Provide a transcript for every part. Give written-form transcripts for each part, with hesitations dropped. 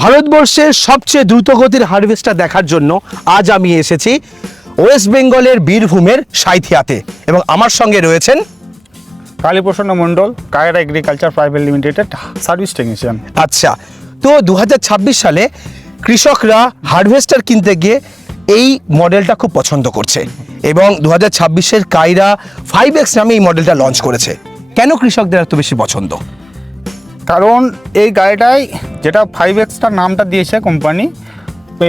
ভারতবর্ষের সবচেয়ে দ্রুতগতির হারভেস্টার দেখার জন্য আজ আমি এসেছি ওয়েস্ট বেঙ্গলের বীরভূমের সাঁইথিয়াতে এবং আমার সঙ্গে রয়েছেন কালীপ্রসন্ন মণ্ডল, কায়রা এগ্রিকালচার প্রাইভেট লিমিটেডের সার্ভিস টেকনিশিয়ান। আচ্ছা, তো 2026 সালে কৃষকরা হারভেস্টার কিনতে গিয়ে এই মডেলটা খুব পছন্দ করছে এবং 2026-এর কায়রা 5X নামে এই মডেলটা লঞ্চ করেছে। কেন কৃষকদের এত বেশি পছন্দ? কারণ এই গাড়িটায় যেটা 5Xটার নামটা দিয়েছে কোম্পানি,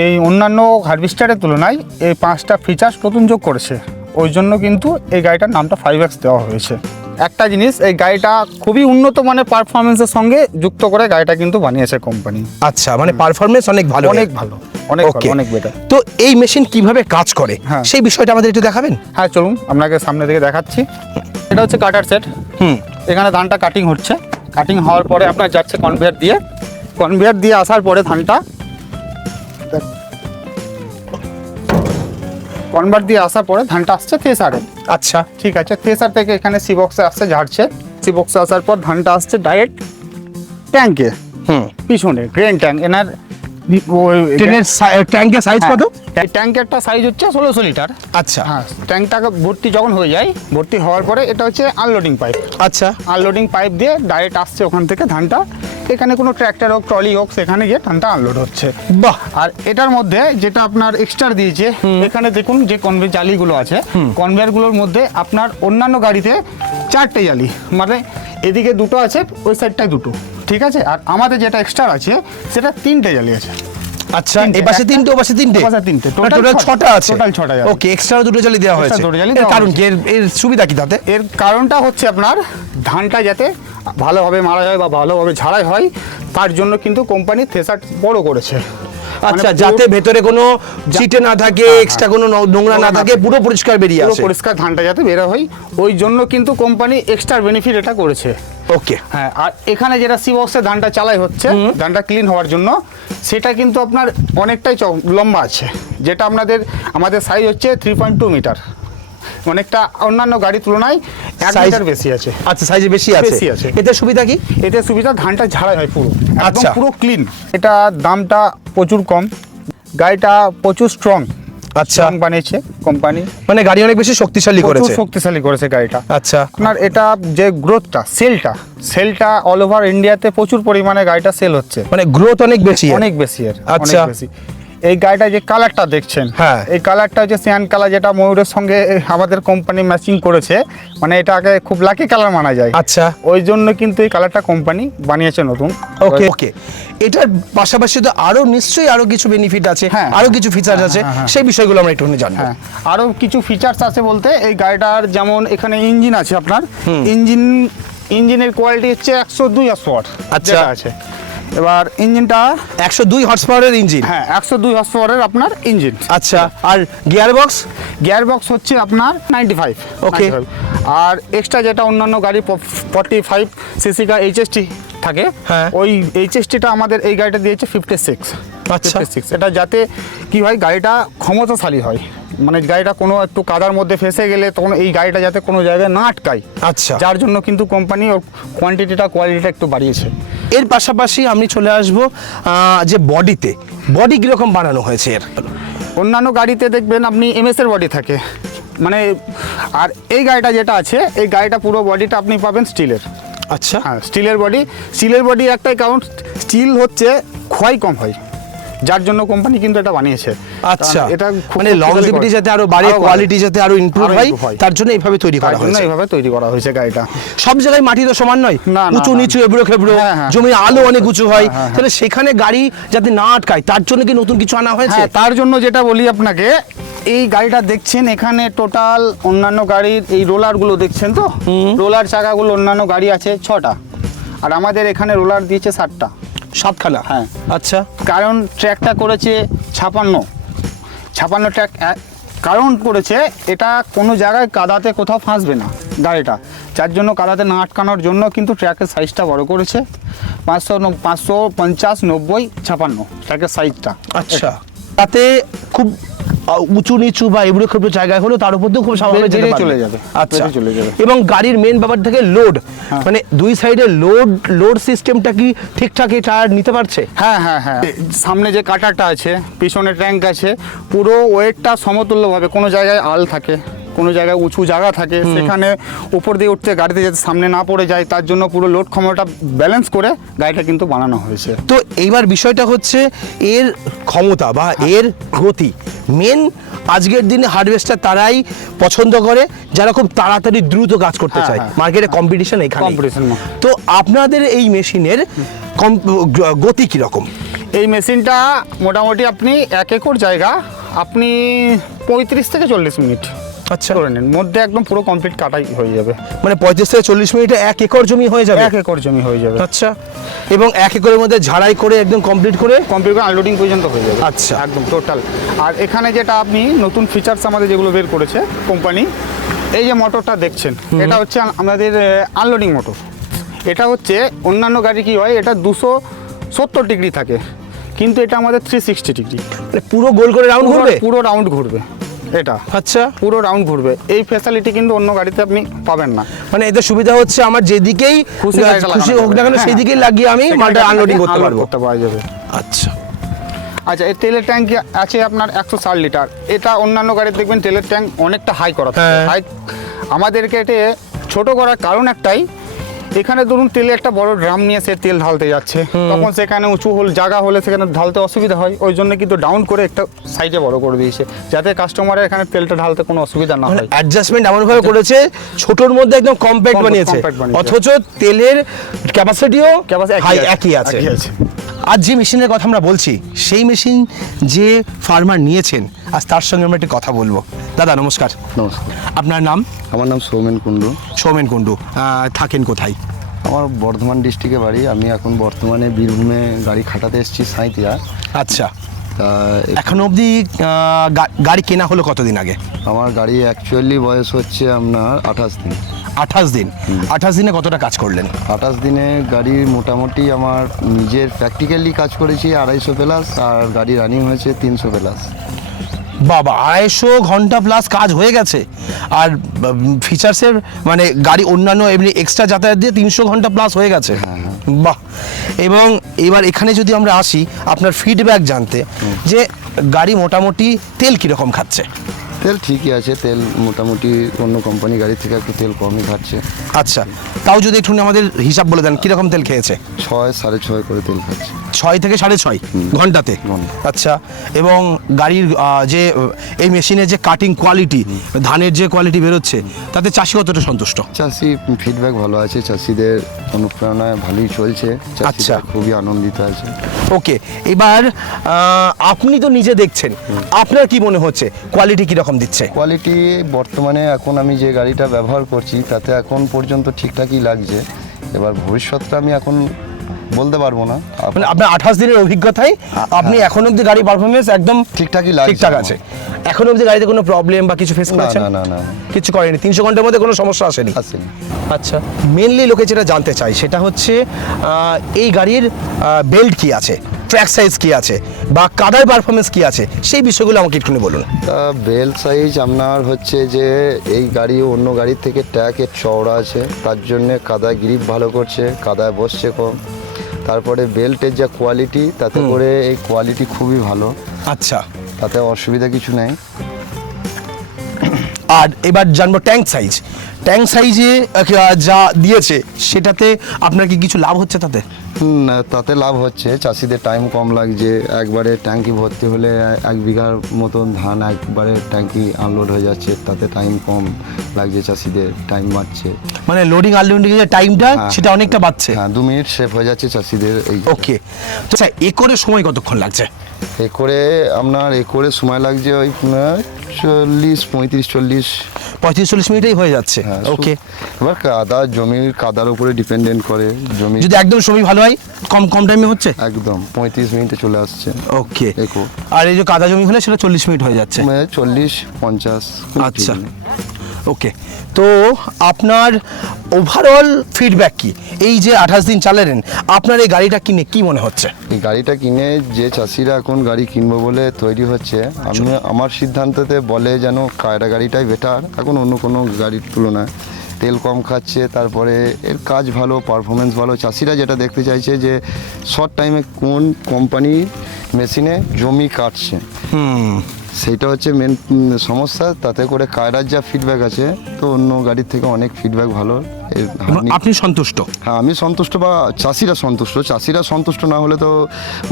এই অন্যান্য হারভেস্টারের তুলনায় এই 5টা ফিচার্স নতুন যোগ করেছে, ওই জন্য কিন্তু এই গাড়িটার নামটা 5X দেওয়া হয়েছে। একটা জিনিস, এই গাড়িটা খুবই উন্নত মানের পারফরমেন্সের সঙ্গে যুক্ত করে গাড়িটা কিন্তু বানিয়েছে কোম্পানি। আচ্ছা, মানে পারফরমেন্স অনেক ভালো, অনেক ভালো, অনেক ভালো, অনেক বেটার। তো এই মেশিন কিভাবে কাজ করে হ্যাঁ, সেই বিষয়টা আমাদের একটু দেখাবেন? হ্যাঁ চলুন, আপনাকে সামনে থেকে দেখাচ্ছি। এটা হচ্ছে কাটার সেট। এখানে ধানটা কাটিং হচ্ছে, কাটিং হওয়ার পরে আপনার যাচ্ছে কনভেয়ার দিয়ে আসার পরে ধানটা আসছে থ্রেসারে। আচ্ছা, ঠিক আছে, থ্রেসার থেকে এখানে সি-বক্সে আসছে, ঝাড়ছে। সি-বক্সে আসার পর ধানটা আসছে ডাইরেক্ট ট্যাঙ্কে, পিছনে গ্রেন ট্যাঙ্ক। এনার ট্যাঙ্কের সাইজ কত? ট্যাঙ্কেরটা সাইজ হচ্ছে 1600 লিটার। আচ্ছা, হ্যাঁ, ট্যাঙ্কটা ভর্তি যখন হয়ে যায়, ভর্তি হওয়ার পরে এটা হচ্ছে আনলোডিং পাইপ। আচ্ছা, আনলোডিং পাইপ দিয়ে ডাইরেক্ট আসছে ওখান থেকে ধানটা, এখানে কোনো ট্র্যাক্টর হোক, ট্রলি হোক, সেখানে গিয়ে ধানটা আনলোড হচ্ছে। বাহ! আর এটার মধ্যে যেটা আপনার এক্সট্রা দিয়েছে, এখানে দেখুন যে কনভেয়ার জালিগুলো আছে, কনভেয়ারগুলোর মধ্যে আপনার অন্যান্য গাড়িতে 4টে জালি, মানে এদিকে দুটো আছে, ওই সাইডটায় দুটো, ঠিক আছে। আর আমাদের যেটা এক্সট্রা আছে সেটা 3টে জালি আছে। আচ্ছা, এই পাশে 3টে, ও পাশে 3টে, টোটাল 6টা আছে। টোটাল 6টা জালি। ওকে, এক্সট্রা দুটো জালি দেওয়া হয়েছে। এর কারণ কি? এর সুবিধা কি তাতে? এর কারণটা হচ্ছে আপনার ধানটা যাতে ভালোভাবে মারা যায় বা ভালোভাবে ঝাড়াই হয়, তার জন্য কিন্তু কোম্পানি থ্রেসার বড় করেছে। আচ্ছা, যাতে ভেতরে কোনো চিটে না থাকে, এক্সট্রা কোনো নোংরা না থাকে, পুরো পরিষ্কার বেরিয়ে আসে, পরিষ্কার ধানটা যাতে বের হয়, ওই জন্য কিন্তু কোম্পানি এক্সট্রা বেনিফিট এটা করেছে। ওকে, হ্যাঁ। আর এখানে যেটা সি-বক্সে ধানটা চালাই হচ্ছে, ধানটা ক্লিন হওয়ার জন্য, সেটা কিন্তু আপনার অনেকটাই লম্বা আছে, যেটা আমাদের সাইজ হচ্ছে 3.2 মিটার, অনেকটা অন্যান্য গাড়ির তুলনায় 1 মিটার বেশি আছে। আচ্ছা, সাইজে বেশি আছে। এতে সুবিধা কি? এতে সুবিধা, ধানটা ঝাড়াই হয় পুরো, একদম আচ্ছা, পুরো ক্লিন। এটা দামটা প্রচুর কম, গাড়িটা প্রচুর স্ট্রং। আচ্ছা, বানিয়েছে কোম্পানি, মানে গাড়ি অনেক বেশি শক্তিশালী করেছে গাড়িটা। আচ্ছা, আপনার এটা যে গ্রোথটা, সেলটা অল ওভার ইন্ডিয়াতে প্রচুর পরিমাণে গাড়িটা সেল হচ্ছে, মানে গ্রোথ অনেক বেশি। আচ্ছা, এই গাড়িটা যে কালারটা দেখছেন, হ্যাঁ, এই কালারটা হচ্ছে সিয়ান কালার, যেটা ময়ূরের সঙ্গে আমাদের কোম্পানি ম্যাচিং করেছে, মানে এটাকে খুব লাকি কালার মানা যায়। আচ্ছা, ওই জন্য কিন্তু এই কালারটা কোম্পানি বানিয়েছে নতুন। ওকে, এটার পাশাপাশি তো আরো নিশ্চয়ই আরো কিছু বেনিফিট আছে, হ্যাঁ, আরো কিছু ফিচার আছে, সেই বিষয়গুলো আমরা একটু জানবো। হ্যাঁ, আরো কিছু ফিচার্স আছে বলতে, এই গাড়িটার যেমন এখানে ইঞ্জিন আছে আপনার, ইঞ্জিনের কোয়ালিটি হচ্ছে 102 হর্স পাওয়ার। আচ্ছা, আছে। এবার ইঞ্জিনটা 102 হর্স পাওয়ারের ইঞ্জিন। হ্যাঁ, 102 হর্স পাওয়ারের আপনার ইঞ্জিন। আচ্ছা, আর গিয়ারবক্স হচ্ছে আপনার 95। ওকে, আর এক্সট্রা যেটা অন্যান্য গাড়ি 45 সিসি কা এইচএসটি থাকে, হ্যাঁ, ওই এইচএসটিটা আমাদের এই গাড়িটা দিয়েছে 56। আচ্ছা, 56, এটা যাতে কি হয়, গাড়িটা ক্ষমতাশালী হয়, মানে গাড়িটা কোনো একটু কাদার মধ্যে ফেসে গেলে তখন এই গাড়িটা যাতে কোনো জায়গায় না আটকায়। আচ্ছা, যার জন্য কিন্তু কোম্পানি ওর কোয়ালিটিটা একটু বাড়িয়েছে। এর পাশাপাশি আমি চলে আসবো যে বডি কিরকম বানানো হয়েছে এর? অন্যান্য গাড়িতে দেখবেন আপনি এমএস এর বডি থাকে, মানে, আর এই গাড়িটা যেটা আছে, এই গাড়িটা পুরো বডিটা আপনি পাবেন স্টিলের। আচ্ছা, হ্যাঁ, স্টিলের বডি একটাই কারণ, স্টিল হচ্ছে ক্ষয় কম হয়, যার জন্য কোম্পানি কিন্তু এটা বানিয়েছে। আচ্ছা, এটা মানে লংজিভিটি যাতে আরো বাড়ে, কোয়ালিটি যাতে আরো ইমপ্রুভ হয়, তার জন্য এইভাবে তৈরি করা হয়েছে। গাড়িটা সব জায়গায় মাটি তো সমান নয়, উঁচু নিচু এবড়ো খেবড়ো, জমি আলো অনেক উঁচু হয়, তাহলে সেখানে গাড়ি যাতে না আটকায় তার জন্য কি নতুন কিছু আনা হয়েছে? তার জন্য যেটা বলি আপনাকে, এই গাড়িটা দেখছেন, এখানে টোটাল অন্যান্য গাড়ির এই রোলারগুলো দেখছেন তো, রোলার চাকাগুলো অন্যান্য গাড়ি আছে 6টা, আর আমাদের এখানে রোলার দিয়েছে 7টা। 7খানা? হ্যাঁ। আচ্ছা, কারণ ট্র্যাকটা করেছে 56 ট্র্যাক, কারণ করেছে এটা কোনো জায়গায় কাদাতে কোথাও ফাঁসবে না গাড়িটা, যার জন্য কাদাতে না আটকানোর জন্য কিন্তু ট্র্যাকের সাইজটা বড় করেছে, 550, 90, 56 ট্র্যাকের সাইজটা। আচ্ছা, তাতে খুব উঁচু নিচু বা এবড়ো খেবড়ো জায়গায় হলো তার উপর দিয়ে খুব স্বাভাবিক চলে যাবে। আচ্ছা চলে যাবে। এবং গাড়ির মেন ব্যাপার থেকে লোড, মানে দুই সাইডে লোড সিস্টেমটা কি ঠিকঠাক এই টায়ার নিতে পারছে? হ্যাঁ হ্যাঁ হ্যাঁ, সামনে যে কাটারটা আছে, পিছনে ট্যাঙ্ক আছে, পুরো ওয়েটটা সমতুল্যভাবে, কোনো জায়গায় আল থাকে, কোনো জায়গায় উঁচু জায়গা থাকে, সেখানে উপর দিয়ে উঠতে গাড়িতে যাতে সামনে না পড়ে যায় তার জন্য পুরো লোড ক্ষমতা ব্যালেন্স করে গাড়িটা কিন্তু বানানো হয়েছে। তো এইবার বিষয়টা হচ্ছে এর ক্ষমতা বা এর গতি। মেন আজকের দিনে হারভেস্টার তারাই পছন্দ করে যারা খুব তাড়াতাড়ি দ্রুত কাজ করতে চায়। মার্কেটে কম্পিটিশন এখানে। তো আপনাদের এই মেশিনের গতি কীরকম? এই মেশিনটা মোটামুটি আপনি 1 একর জায়গা আপনি 35 থেকে 40 মিনিট আচ্ছা করে নেন, মধ্যে একদম পুরো কমপ্লিট কাটাই হয়ে যাবে। মানে 35 থেকে 40 মিনিটে 1 একর জমি হয়ে যাবে? 1 একর জমি হয়ে যাবে। আচ্ছা, এবং 1 একরের মধ্যে ঝাড়াই করে একদম কমপ্লিট করে আনলোডিং পর্যন্ত হয়ে যাবে। আচ্ছা, একদম টোটাল। আর এখানে যেটা আপনি নতুন ফিচার্স আমাদের যেগুলো বের করেছে কোম্পানি, এই যে মোটরটা দেখছেন, এটা হচ্ছে আমাদের আনলোডিং মোটর। এটা হচ্ছে অন্যান্য গাড়ি কি হয়, এটা 270 ডিগ্রি থাকে, কিন্তু এটা আমাদের 360 ডিগ্রি, মানে পুরো গোল করে রাউন্ড ঘুরবে? পুরো রাউন্ড ঘুরবে এটা। আচ্ছা, পুরো রাউন্ড ঘুরবে। এই ফ্যাসিলিটি কিন্তু অন্য গাড়িতে আপনি পাবেন না। মানে এতে সুবিধা হচ্ছে আমার যেদিকেই খুশি হোক না কেন সেই দিকেই লাগিয়ে আমি মালটা আনলোডিং করতে পারবো। পাওয়া যাবে। আচ্ছা আচ্ছা, এই তেলের ট্যাঙ্ক আছে আপনার 160 লিটার। এটা অন্যান্য গাড়িতে দেখবেন তেলের ট্যাঙ্ক অনেকটা হাই করা থাকে। হাই আমাদেরকে এটা ছোট করার কারণ একটাই, এখানে ধরুন তেলে একটা বড় ড্রাম নিয়ে সে তেল ঢালতে যাচ্ছে, তখন সেখানে উঁচু জায়গা হলে সেখানে ঢালতে অসুবিধা হয়। ওই জন্য কিন্তু ডাউন করে একটা সাইডে বড় করে দিয়েছে, যাতে কাস্টমারের এখানে তেলটা ঢালতে কোনো অসুবিধা না হয়। অ্যাডজাস্টমেন্ট এমনভাবে করেছে, ছোটর মধ্যে একদম কম্প্যাক্ট বানিয়েছে, অথচ তেলের ক্যাপাসিটিও একই আছে। আজ যে মেশিনের কথা আমরা বলছি, সেই মেশিন যে ফার্মার নিয়েছেন, আজ তার সঙ্গে আমরা একটু কথা বলবো। দাদা নমস্কার। নমস্কার। আপনার নাম? আমার নাম সৌমেন কুণ্ডু। সৌমেন কুণ্ডু, থাকেন কোথায়? আমার বর্ধমান ডিস্ট্রিক্টে বাড়ি। আমি এখন বর্তমানে বীরভূমে গাড়ি খাটাতে এসেছি, সাঁইতিয়া। আচ্ছা, এখনো অবধি গাড়ি কেনা হলো কতদিন আগে? আমার গাড়ি অ্যাকচুয়ালি বয়স হচ্ছে আপনার 28 দিন। 28 দিন। 28 দিনে কতটা কাজ করলেন? 28 দিনে গাড়ির মোটামুটি আমার নিজের প্র্যাকটিক্যালি কাজ করেছি 250 প্লাস, আর গাড়ি রানিং হয়েছে 300 প্লাস। বাবা, 250 ঘন্টা প্লাস কাজ হয়ে গেছে। আর ফিচার্সের মানে গাড়ি অন্যান্য এমনি এক্সট্রা যাতায়াত দিয়ে 300 ঘন্টা প্লাস হয়ে গেছে। বাহ। এবং এবার এখানে যদি আমরা আসি আপনার ফিডব্যাক জানতে, যে গাড়ি মোটামুটি তেল কীরকম খাচ্ছে? তেল ঠিকই আছে, তেল মোটামুটি অন্য কোম্পানি গাড়ি থেকে একটু তেল কমই খাচ্ছে। আচ্ছা, তাও যদি একটু আমাদের হিসাব বলে দেন কীরকম তেল খেয়েছে? 6 6.5 করে তেল খাচ্ছে। 6 থেকে 6.5 ঘন্টাতে? আচ্ছা, এবং গাড়ির যে এই মেশিনের যে কাটিং কোয়ালিটি, ধানের যে কোয়ালিটি বেরোচ্ছে, তাতে চাষি কতটা সন্তুষ্ট? চাষি ফিডব্যাক ভালো আছে, চাষিদের অনুপ্রেরণায় ভালোই চলছে। আচ্ছা, খুবই আনন্দিত আছে। ওকে, এবার আপনি তো নিজে দেখছেন, আপনার কি মনে হচ্ছে কোয়ালিটি কীরকম দিচ্ছে? কোয়ালিটি বর্তমানে এখন আমি যে গাড়িটা ব্যবহার করছি তাতে এখন পর্যন্ত ঠিকঠাকই লাগছে। এবার ভবিষ্যৎটা আমি এখন বলতে পারবো না। মানে আপনার 28 দিনের অভিজ্ঞতায় আপনি এখন অবধি গাড়ি পারফরমেন্স একদম ঠিকঠাকই লাগছে? ঠিকঠাক আছে। এখন অবধি গাড়িতে কোনো প্রবলেম বা কিছু ফেস করেছেন? না না না, কিছু করেনি। 300 ঘন্টার মধ্যে কোনো সমস্যা আসেনি? আসেনি। আচ্ছা, মেনলি লোকে যেটা জানতে চাই সেটা হচ্ছে এই গাড়ির বেল্ট কি আছে, ট্র্যাক সাইজ কি আছে, বা কাদার পারফরমেন্স কি আছে, সেই বিষয়গুলো আমাকে একটু বলুন। বেল সাইজ আপনার হচ্ছে যে এই গাড়ি অন্য গাড়ির থেকে ট্র্যাকের চওড়া আছে, তার জন্য কাদায় গ্রিপ ভালো করছে, কাদায় বসছে কম। তারপরে বেল্টের যা কোয়ালিটি, তাতে করে এই কোয়ালিটি খুবই ভালো। আচ্ছা, তাতে অসুবিধা কিছু নেই। আর এবার জানবো ট্যাঙ্ক সাইজ। ট্যাঙ্ক সাইজে যা দিয়েছে সেটাতে আপনার কি কিছু লাভ হচ্ছে তাতে? তাতে লাভ হচ্ছে, চাষিদের টাইম কম লাগছে। একবারে ট্যাঙ্কি ভর্তি হলে 1 বিঘার মতন ধান একবারে ট্যাঙ্কি আনলোড হয়ে যাচ্ছে, তাতে টাইম কম লাগছে, চাষিদের টাইম বাঁচছে। মানে লোডিং আনলোডিং এর টাইমটা সেটা অনেকটা বাড়ছে। হ্যাঁ, 2 মিনিট সেভ হয়ে যাচ্ছে চাষিদের। এই ওকে, তো স্যার একরে সময় কতক্ষণ লাগছে? একরে সময় লাগছে ওই 35-40 মিনিটেই হয়ে যাচ্ছে। ওকে, এবার কাদার উপরে ডিপেন্ডেন্ট করে। জমি যদি একদম সময় ভালো হয় কম টাইমে হচ্ছে, একদম 35 মিনিটে চলে আসছে। ওকে, আর এই যে কাদা জমি হলে সেটা 40 মিনিট হয়ে যাচ্ছে। 40-50। আচ্ছা, ওকে, তো আপনার ওভারঅল ফিডব্যাক কি? এই যে 28 দিন চালালেন, আপনার এই গাড়িটা কিনে কি মনে হচ্ছে? এই গাড়িটা কিনে যে চাষিরা এখন গাড়ি কিনবো বলে তৈরি হচ্ছে, আমি আমার সিদ্ধান্ততে বলে যেন কায়রা গাড়িটাই বেটার এখন অন্য কোনো গাড়ির তুলনায়। তেল কম খাচ্ছে, তারপরে এর কাজ ভালো, পারফরমেন্স ভালো। চাষিরা যেটা দেখতে চাইছে যে শর্ট টাইমে কোন কোম্পানির মেশিনে জমি কাটছে, সেইটা হচ্ছে মেন সমস্যা। তাতে করে কায়রার যা ফিডব্যাক আছে, তো অন্য গাড়ির থেকে অনেক ফিডব্যাক ভালো। আপনি সন্তুষ্ট? হ্যাঁ, আমি সন্তুষ্ট, বা চাষিরা সন্তুষ্ট। চাষিরা সন্তুষ্ট না হলে তো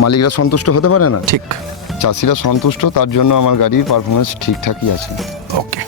মালিকরা সন্তুষ্ট হতে পারে না। ঠিক, চাষিরা সন্তুষ্ট, তার জন্য আমার গাড়ির পারফরমেন্স ঠিকঠাকই আছে। ওকে।